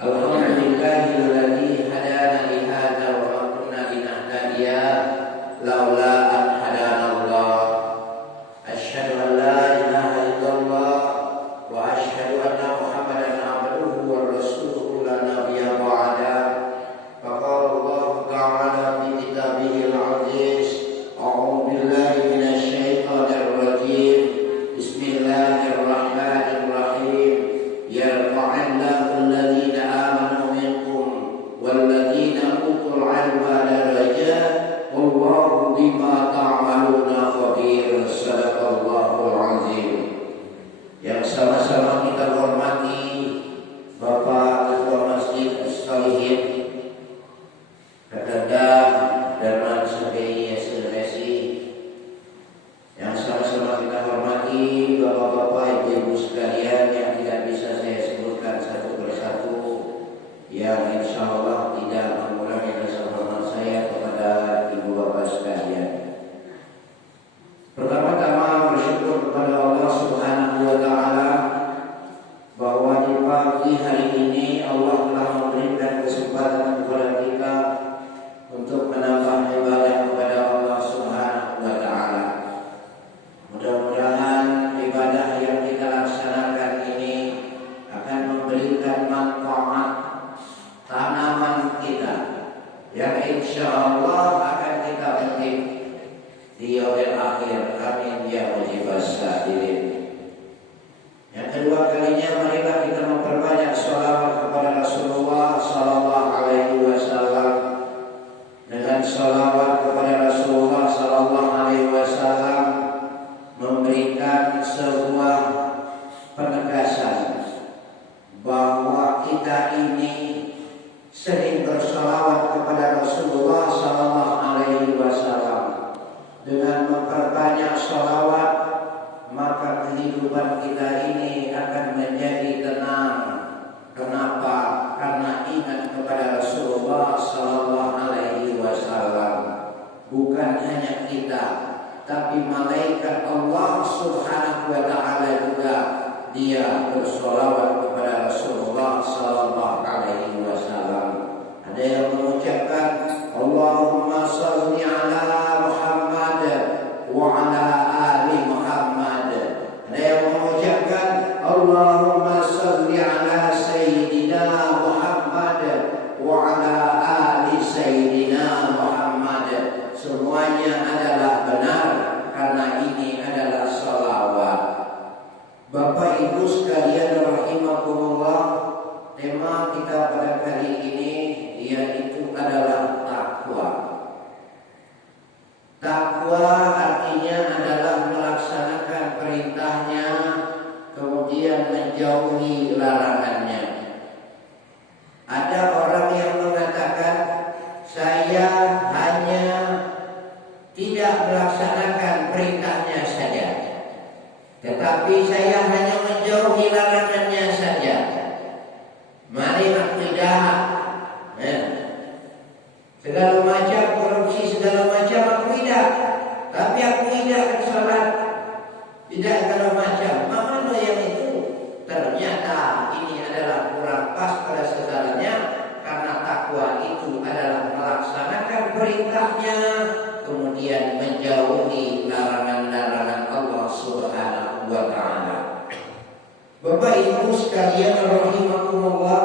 Alhamdulillahilladzi hadana li hadza wa ma kunna linahtadiya laula an hadanallah. Asyhadu an la ilaha illallah wa asyhadu anna Muhammadan abduhu wa rasuluhu la nabiyya ba'da. Faqala Allah ta'ala fi kitabihil 'aziz, a'udzu billahi minasy syaithanir rajim. Bismillahirrahmanirrahim. Yarfa'illahu alladhina amanu minkum walladhina utul 'ilma darajat wallahu bima ta'maluna khabir. Shadaqallahul 'azim. Yang sama-sama kita hormati Bapak Ketua Masjid As-Salihin Kakanda Darman Sabi Yasin, yang sama-sama kita hormati Bapak-bapak, Ibu-ibu sekalian yang tidak bisa saya sebutkan satu persatu, yang insya Allah tidak mengurangi rasa hormat saya kepada Ibu Bapak sekalian. Pertama-tama bersyukur kepada Allah Subhanahu wa Ta'ala bahwa di pagi hari ini Allah telah memberikan kesempatan kepada kita untuk menambah ibadah kepada Allah Subhanahu wa Ta'ala. Mudah-mudahan ibadah yang kita laksanakan ini akan memberikan manfaat tanaman kita yang insya Allah akan kita petik di yaumil akhir. Amin ya mujibas sa'ilin. Yang kedua kalinya, marilah kita memperbanyak sholawat kepada Rasulullah sallallahu alaihi wasallam. Dengan sholawat kepada Rasulullah sallallahu alaihi wasallam memberikan sebuah penegasan bahwa kita ini sering bersolawat kepada Rasulullah sallallahu alaihi wasallam. Dengan memperbanyak sholawat, maka kehidupan kita ini akan menjadi tenang. Kenapa? Karena ingat kepada Rasulullah sallallahu alaihi wasallam. Bukan hanya kita, tapi malaikat Allah Subhanahu wa Ta'ala juga dia bersolawat kepada Rasulullah sallallahu alaihi wasallam. Ada yang mengucapkan Allahumma shalli ala Muhammad wa ala ali Muhammad. Ada yang mengucapkan Allahumma shalli ala Sayyidina Muhammad wa ala ali Sayyidina Muhammad. Semuanya adalah benar karena ini adalah salawat. Bapak Ibu sekalian rahimakumullah, tema kita pada kali ini yaitu adalah takwa. Takwa artinya adalah melaksanakan perintahnya, kemudian menjauhi larangannya. Ada orang yang mengatakan, saya hanya tidak melaksanakan perintahnya saja, tetapi saya hanya menjauhi larangannya saja. Mari akidah, segala macam korupsi, segala macam akidah, tapi akidah akan sholat, tidak segala macam. Mana yang itu? Ternyata ini adalah kurang pas pada sasarannya, karena takwa itu adalah melaksanakan perintahnya, kemudian menjauhi larangan-larangan Allah Subhanahu wa Ta'ala. Bapak Ibu sekalian rahimakumullah,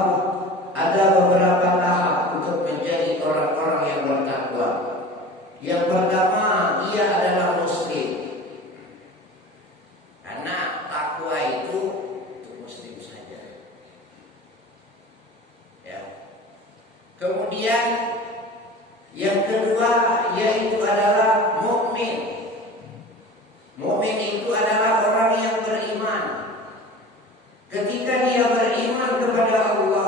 ada beberapa tahap untuk menjadi orang-orang yang bertakwa. Yang pertama, dia adalah muslim. Karena takwa itu untuk muslim saja. Ya. Kemudian yang kedua yaitu adalah mukmin. Mukmin itu adalah orang yang beriman. Ketika dia beriman kepada Allah,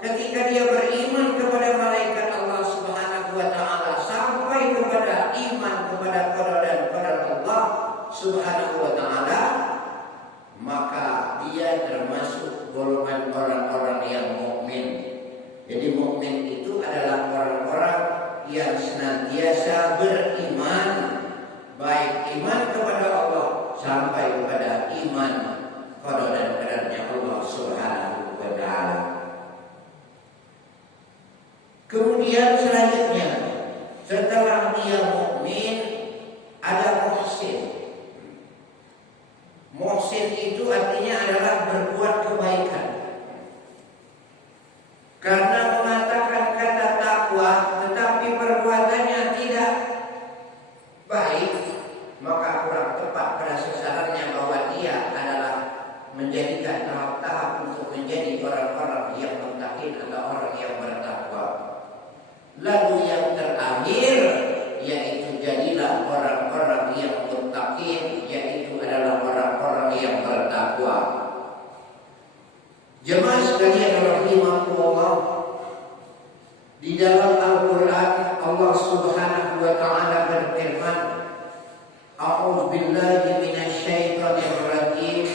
ketika dia beriman kepada malaikat Allah Subhanahu wa Ta'ala, sampai kepada iman kepada qada dan qadar Allah Subhanahu wa Ta'ala, maka dia termasuk golongan orang-orang yang mukmin. Jadi mukmin itu adalah orang-orang yang senantiasa beriman Kemudian selanjutnya, setelah dia mukmin, ada muhsin. Muhsin itu artinya adalah berbuat kebaikan. Karena mengatakan kata takwa tetapi perbuatannya tidak baik, maka kurang tepat pada sasarannya bahwa dia adalah menjadikan tahap-tahap untuk menjadi orang-orang yang muttaqin atau orang yang bertakwa. Lalu yang terakhir yaitu jadilah orang-orang yang muttaqin, yaitu adalah orang-orang yang bertakwa. Jemaah sekalian rahimakumullah, di dalam Al-Quran Allah Subhanahu wa taala berfirman, A'udzu billahi minasy syaithanir rajim.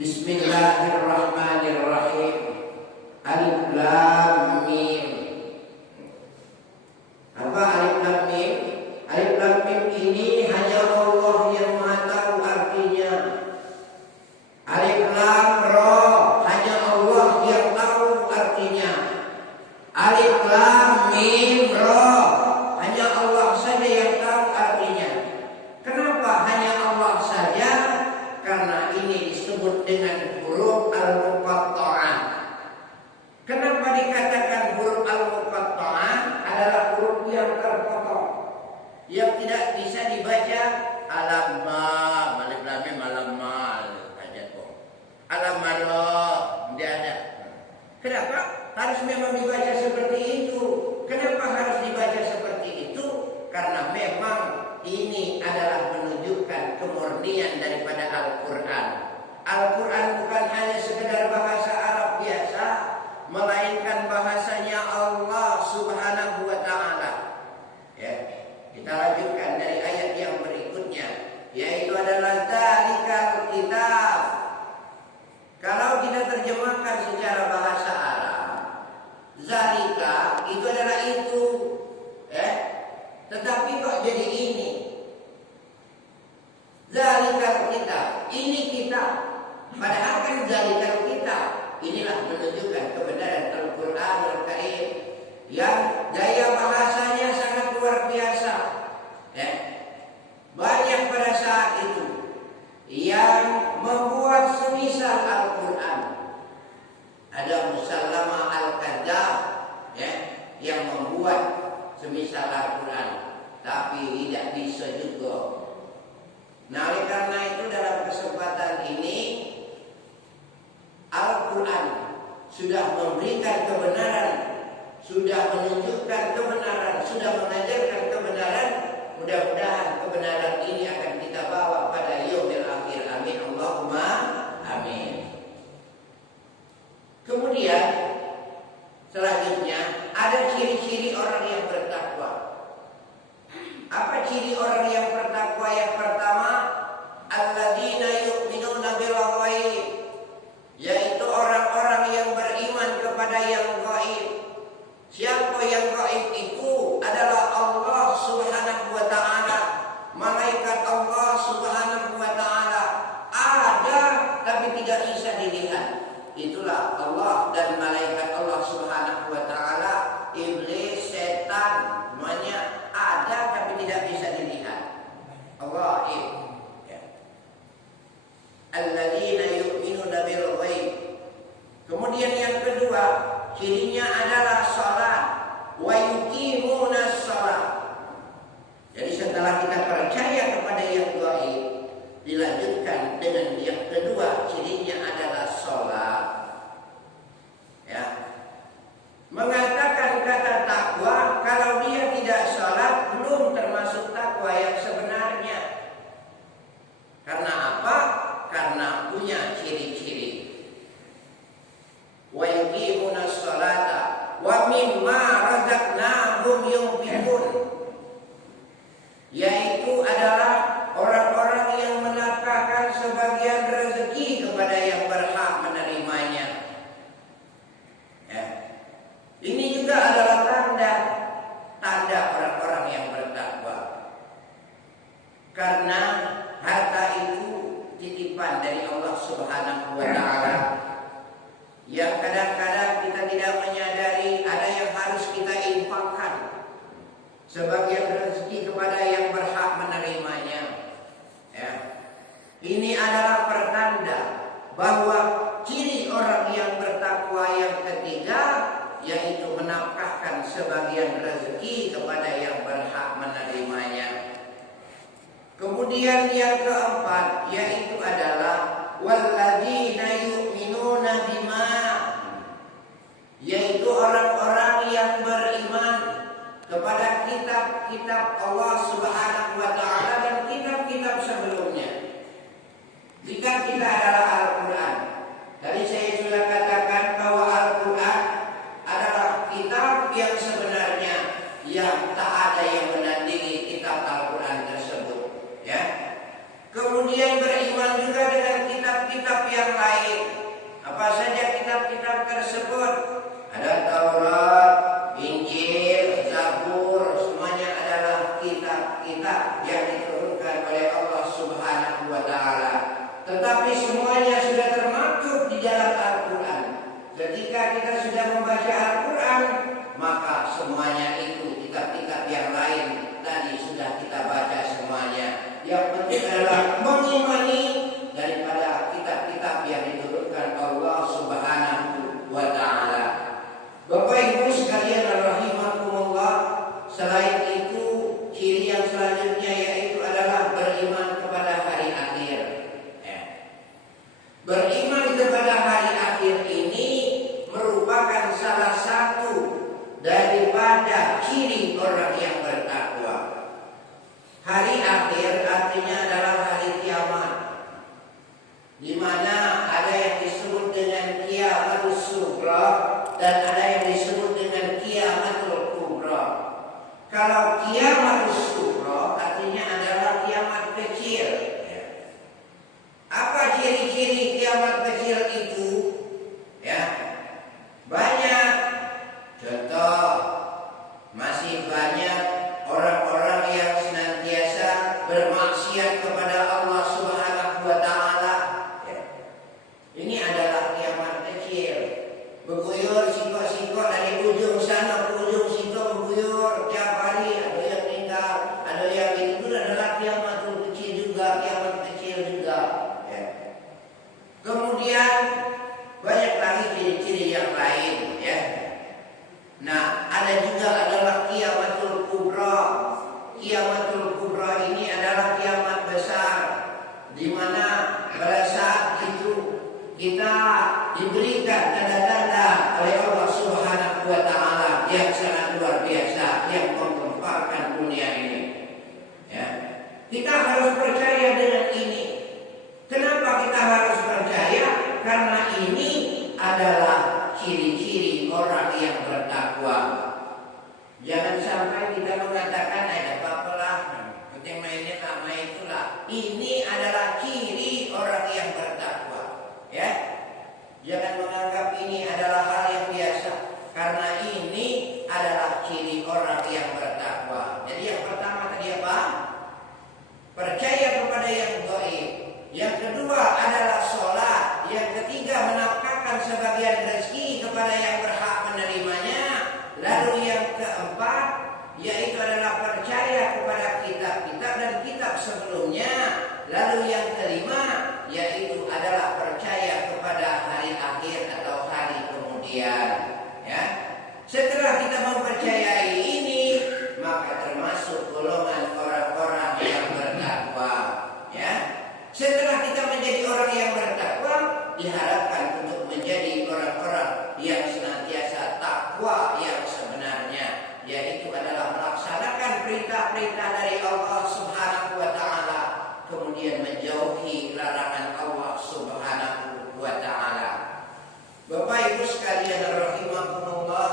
Bismillahirrahmanirrahim. Alif Lam Mim. Apa alif lam mim? Alif lam mim ini hanya Allah yang Maha tahu artinya. Alif lam ra hanya Allah yang tahu artinya. Alif lam mim ra hanya Allah saja yang tahu artinya. Kenapa hanya Allah saja? Karena ini disebut dengan huruf al-muqatta'ah. Kenapa dikatakan huruf al-muqatta'ah? Adalah huruf yang terpotong, yang tidak bisa dibaca. Alamma, alif lam mim alamma aja kok. Alamma tidak ada. Kenapa harus memang dibaca seperti itu? Kenapa harus dibaca seperti itu? Karena memang ini adalah menunjukkan kemurnian daripada Al-Quran. Al-Quran bukan hanya sekedar bahasa Arab biasa, melainkan bahasanya Allah Subhanahu wa taala. Ya, kita lanjutkan dari ayat yang berikutnya, yaitu adalah dzalikal kitab. Kalau kita terjemahkan secara bahasa Arab, zalika itu adalah itu, tetapi kok jadi ini? Zalikal kitab, ini kitab. Padahal kan zalikal kitab, inilah menunjukkan kebenaran Al-Quran Al-Karim yang gaya bahasanya sangat luar biasa. Banyak pada saat itu yang membuat semisal Al-Quran. Ada Musallamah Al-Kadzab yang membuat semisal Al-Quran, tapi tidak bisa juga. Nah, oleh karena itu dalam kesempatan ini Al-Quran sudah memberikan kebenaran, sudah menunjukkan kebenaran, sudah mengajarkan kebenaran. Mudah-mudahan kebenaran ini akan kita bawa pada yaumil akhir. Amin Allahumma amin. Kemudian selanjutnya ada ciri-ciri orang yang bertakwa. Apa ciri orang yang bertakwa? Yang pertama, alladzina yu'minuna bil ghaib, yaitu orang-orang yang beriman kepada yang gaib. Siapa yang gaib itu? Adalah Allah Subhanahu wa taala, malaikat Allah Subhanahu wa taala. Ada tapi tidak bisa dilihat. Itulah Allah dan malaikat Allah Subhanahu wa taala. Iblis, setan, semuanya ada tapi tidak bisa dilihat. Allah alladzina yu'minuna bil ghaib. Kemudian yang kedua, cirinya adalah salat, wa yuqimuna shalah. Jadi setelah kita percaya kepada yang gaib, dilanjutkan dengan yang kedua, cirinya adalah salat. Ya. Mengatakan kata takwa, kalau dia tidak salat belum termasuk takwa yang sebenarnya. Karena apa? Karena punya ciri-ciri. Wa yuqimuna sholata wa mimma razaqnahum yunfiqun, yaitu adalah orang-orang yang menafkahkan sebagian rezeki kepada yang berhak menerimanya. Ini juga adalah tanda orang-orang yang bertakwa. Karena harta itu titipan dari Allah Subhanahu wa taala, yang kadang-kadang kita tidak menyadari ada yang harus kita sebagian rezeki kepada yang berhak menerimanya. Ya. Ini adalah pertanda bahwa ciri orang yang bertakwa yang ketiga yaitu menafkahkan sebagian rezeki kepada yang berhak menerimanya. Kemudian yang keempat yaitu adalah walladzina yu'minuna bima, yaitu orang-orang yang beriman kepada kitab-kitab Allah Subhanahu wa taala dan kitab-kitab sebelumnya. Jika kita adalah Al-Qur'an, tadi saya sudah katakan bahwa Al-Qur'an adalah kitab yang sebenarnya yang tak ada yang menandingi kitab Al-Qur'an tersebut, ya. Kemudian beriman juga dengan kitab-kitab yang lain. Apa saja kitab-kitab tersebut? Ada Taurat, Injil, Zabur, semuanya adalah kitab-kitab yang diturunkan oleh Allah Subhanahu wa taala. Tetapi semuanya sudah termaktub di dalam Al-Qur'an. Ketika kita sudah membaca Al-Qur'an, maka semuanya itu kitab-kitab yang lain tadi sudah kita baca semuanya. Yang penting adalah mengimani daripada kitab-kitab yang diturunkan Allah Subhanahu wa taala. Bapak Ibu sekalian rahimakumullah, selain itu ciri yang selanjutnya yaitu adalah beriman kepada hari akhir. Beriman kepada hari akhir ini merupakan salah satu daripada ciri orang yang bertakwa. Hari akhir artinya adalah hari kiamat, di mana ada yang disebut dengan kiamatul sughra dan ada yang disebut dengan kiamatul kubra. Kalau kiamatul sughra artinya adalah kiamat kecil. Apa ciri-ciri kiamat kecil itu? Ya, banyak. Contoh, masih banyak orang-orang yang senantiasa bermaksiat kepada Allah Subhanahu wa taala. Ya. Ini adalah kiamat kecil. Beguyur sikok-sikok dari ujung sana ke ujung situ, beguyur tiap hari, ada yang meninggal, ada yang itu adalah kiamat kecil juga, kiamat kecil juga. Ya. Kemudian banyak lagi ciri-ciri yang lain, ya. Nah, ada juga adalah kiamatul kubra. Kiamatul kubra ini adalah kiamat besar, di mana pada saat itu kita diberikan tanda-tanda oleh Allah Subhanahu wa taala yang sangat luar biasa yang menggemparkan dunia ini. Ya. Kita harus percaya dengan ini. Kenapa kita harus percaya? Karena ini adalah ciri-ciri orang yang bertakwa. Jangan sampai kita mengatakan ada apa-apa lah, penting mainnya tak main itulah. Ini adalah ciri orang yang bertakwa. Ya, jangan menganggap ini adalah hal yang biasa, karena ini adalah ciri orang yang bertakwa. Jadi yang pertama tadi apa? Percaya kepada yang gaib. Yang kedua adalah sholat. Yang ketiga menafkahkan sebagian rezeki kepada yang berhak menerimanya. Lalu yang keempat yaitu adalah percaya kepada kitab-kitab dan kitab sebelumnya. Lalu yang kelima yaitu adalah percaya kepada hari akhir atau hari kemudian. Ya. Setelah kita mempercayai ini, maka termasuk golongan orang-orang yang bertakwa. Ya. Setelah kita menjadi orang yang bertakwa, diharapkan untuk menjadi orang-orang yang senantiasa takwa yang sebenarnya, yaitu adalah melaksanakan perintah-perintah dari Allah Subhanahu wa taala, kemudian menjauhi larangan Allah Subhanahu wa taala. Bapak Ibu sekalian rahimakumullah,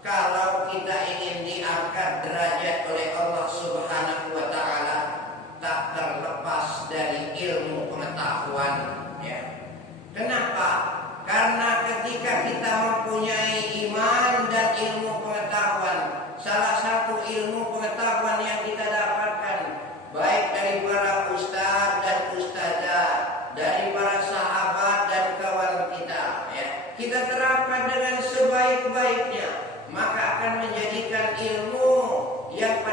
kalau kita ingin diangkat derajat oleh Allah Subhanahu wa taala, tak terlepas dari ilmu pengetahuan, ya. Kenapa? Karena ketika kita mempunyai iman dan ilmu pengetahuan, salah satu ilmu pengetahuan yang kita dapatkan baik dari para ustaz dan ustazah, dari para sahabat dan kawan kita, ya, kita terapkan dengan sebaik-baiknya, maka akan menjadikan ilmu yang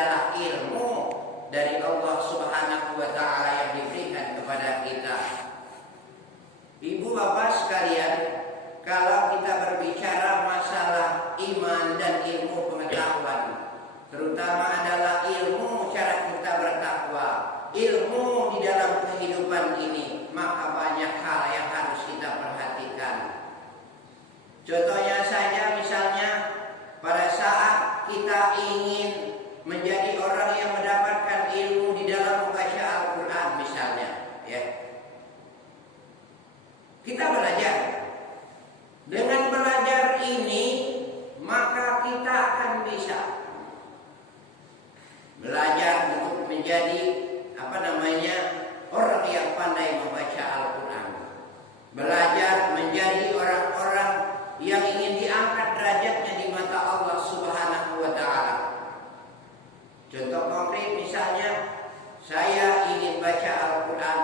adalah ilmu dari Allah Subhanahu wa taala yang diberikan kepada kita. Ibu bapak sekalian, kalau kita berbicara masalah iman dan ilmu pengetahuan, terutama adalah ilmu cara kita bertakwa, ilmu di dalam kehidupan ini, maka banyak hal yang harus kita perhatikan. Contohnya saja misalnya pada saat kita ingin menjadi orang yang mendapatkan ilmu di dalam membaca Al-Quran misalnya, ya. Kita belajar. Dengan belajar ini, maka kita akan bisa belajar untuk menjadi orang yang pandai membaca Al-Quran. Belajar menjadi orang-orang yang ingin diangkat derajatnya di mata Allah Subhanahu wa taala. Contoh konkret misalnya, saya ingin baca Al-Quran,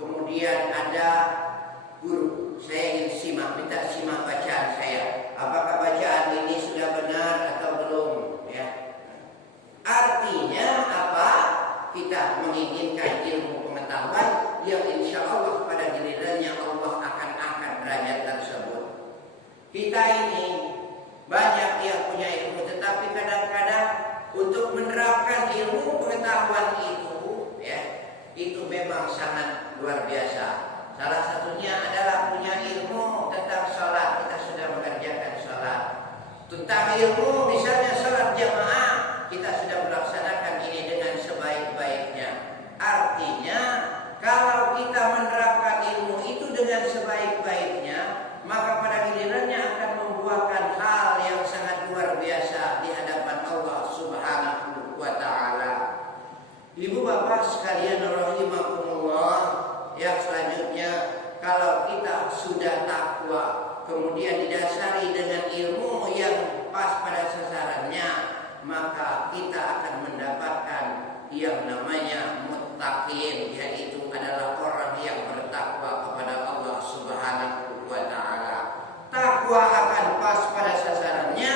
kemudian ada guru, saya ingin minta simak bacaan saya. Apakah bacaan ini sudah benar atau belum? Ya. Artinya apa? Kita menginginkan ilmu pengetahuan yang insya Allah pada gilirannya Allah akan angkat derajat tersebut. Kita ini banyak yang punya ilmu, tetapi kadang-kadang untuk menerapkan ilmu pengetahuan itu, ya, itu memang sangat luar biasa. Salah satunya adalah punya ilmu tentang sholat. Kita sudah mengerjakan sholat. Tentang ilmu misalnya sholat jamaah, kita sudah melaksanakan ini dengan sebaik-baiknya. Artinya kalau kita menerapkan ilmu itu dengan sebaik-baiknya, maka pada gilirannya akan membuahkan hal yang sangat luar biasa di hadapan Allah Subhanahu wa taala. Ibu bapak sekalian rahimakumullah, yang selanjutnya, kalau kita sudah takwa, kemudian didasari dengan ilmu yang pas pada sasarannya, maka kita akan mendapatkan yang namanya muttaqin, yaitu adalah orang yang bertakwa kepada Allah Subhanahu wa taala. Takwa akan pas pada sasarannya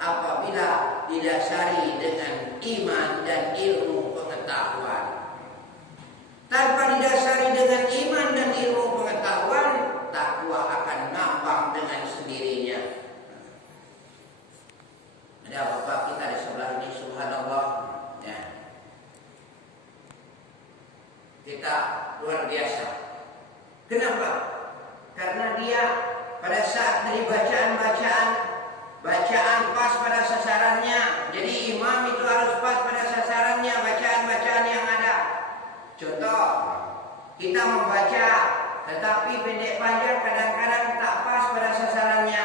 apabila didasari dengan iman dan ilmu pengetahuan. Tanpa didasari dengan iman dan ilmu pengetahuan, takwa akan ngambang dengan sendirinya. Ada bapak kita di sebelah ini, subhanallah, ya. Kita luar biasa. Kenapa? Karena dia pada saat dari bacaan pas pada sasarannya. Jadi imam itu harus pas pada sasarannya, bacaan-bacaan yang ada. Contoh, kita membaca tetapi pendek panjang kadang-kadang tak pas pada sasarannya.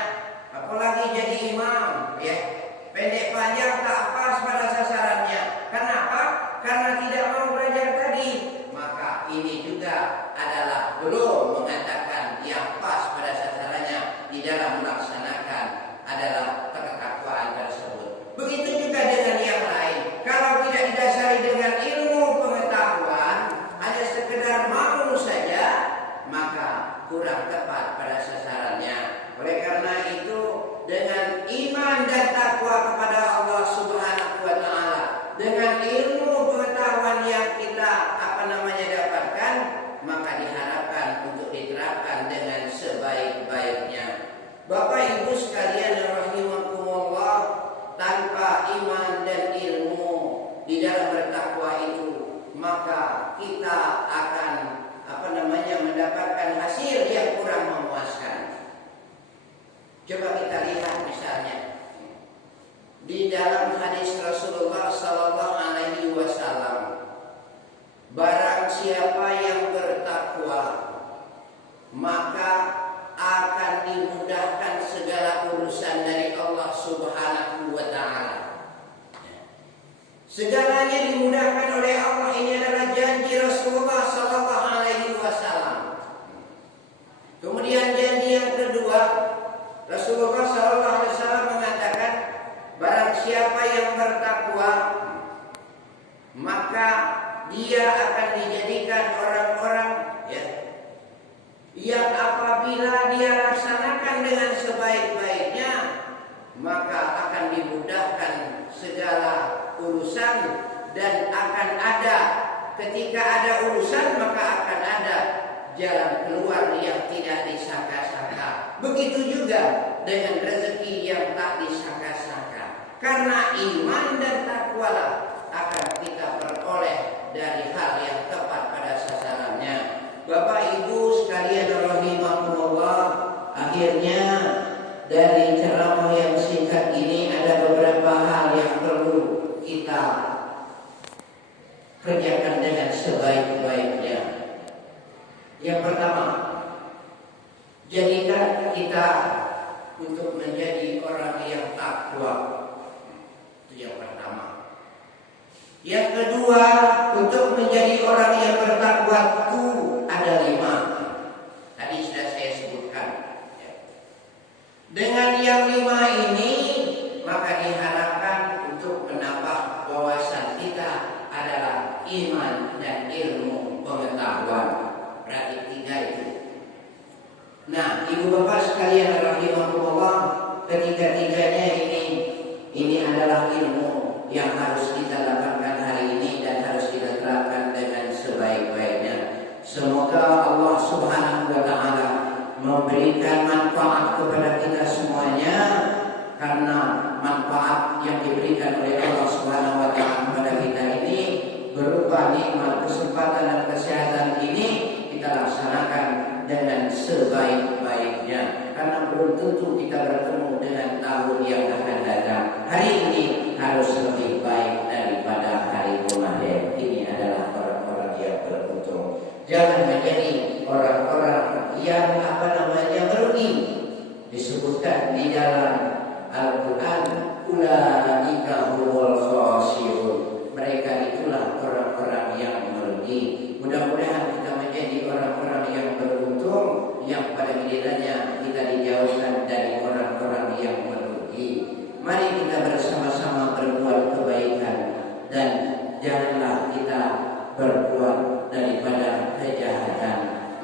Apalagi jadi imam, ya. Pendek panjang tak pas pada sasarannya. Kenapa? Karena tidak mau belajar tadi. Maka ini juga adalah belum mengatakan yang pas pada sasarannya di dalam melaksanakan adalah ketakwaan tersebut. Begitu juga dengan yang lain. Kalau tidak didasari dengan ilmu pengetahuan, hanya sekedar mau saja, maka kurang tepat pada sasarannya. Oleh karena itu, dengan iman dan takwa kepada Allah Subhanahu wa taala, dengan ilmu pengetahuan yang kita dapatkan, maka diharapkan untuk diterapkan dengan sebaik-baiknya. Bapak Ibu sekalian yang rahimakumullah, tanpa iman dan ilmu di dalam bertakwa itu, maka kita akan mendapatkan hasil yang kurang memuaskan. Coba kita lihat misalnya di dalam hadis Rasulullah sallallahu alaihi wasallam, barang siapa yang bertakwa maka akan dimudahkan segala urusan dari Allah Subhanahu wa taala. Segalanya dimudahkan oleh Allah. Ini adalah janji Rasulullah sallallahu alaihi wasallam. Kemudian janji yang kedua, Rasulullah sallallahu alaihi wasallam mengatakan, barang siapa yang bertakwa maka dia akan dijadikan orang-orang, ya, yang apabila dia laksanakan dengan sebaik-baiknya, maka akan dimudahkan segala urusan dan akan ada. Ketika ada urusan maka akan ada jalan keluar yang tidak disangka-sangka. Begitu juga dengan rezeki yang tak disangka-sangka. Karena iman dan takwalah akan kita peroleh dari hal yang tepat pada sasarannya. Bapak Ibu sekalian rahimakumullah, akhirnya dari ceramah yang singkat ini ada beberapa hal yang perlu kita kerjakan dengan sebaik-baiknya. Yang pertama, jadikan kita untuk menjadi orang yang takwa. Itu yang pertama. Yang kedua, untuk menjadi orang yang bertakwa itu ada 5. Tadi sudah saya sebutkan. Dengan yang 5 ini maka diharapkan untuk menambah wawasan kita adalah iman dan ilmu pengetahuan. Berarti 3 itu. Nah, ibu bapak sekalian rahimahullah, ketiga-tiganya ini adalah ilmu yang harus kita dapatkan hari ini dan harus kita terapkan dengan sebaik-baiknya. Semoga Allah Subhanahu wa taala memberikan manfaat kepada kita semuanya, karena manfaat yang diberikan oleh Allah Subhanahu wa taala kepada kita ini berupa nikmat kesempatan dan kesehatan ini kita laksanakan dengan sebaik-baiknya, karena belum tentu kita bertemu dengan tahun yang akan datang. Hari ini harus lebih baik daripada hari kemarin. Ini adalah orang-orang yang beruntung. Jangan menjadi orang-orang yang merugi. Disebutkan di dalam Al-Quran, ulaika humul khasirun. Mereka itulah orang-orang yang merugi. Mudah-mudahan kita menjadi orang-orang yang beruntung, yang pada gilirannya kita dijauhkan dari orang-orang yang merugi. Mari kita bersama-sama berbuat kebaikan dan janganlah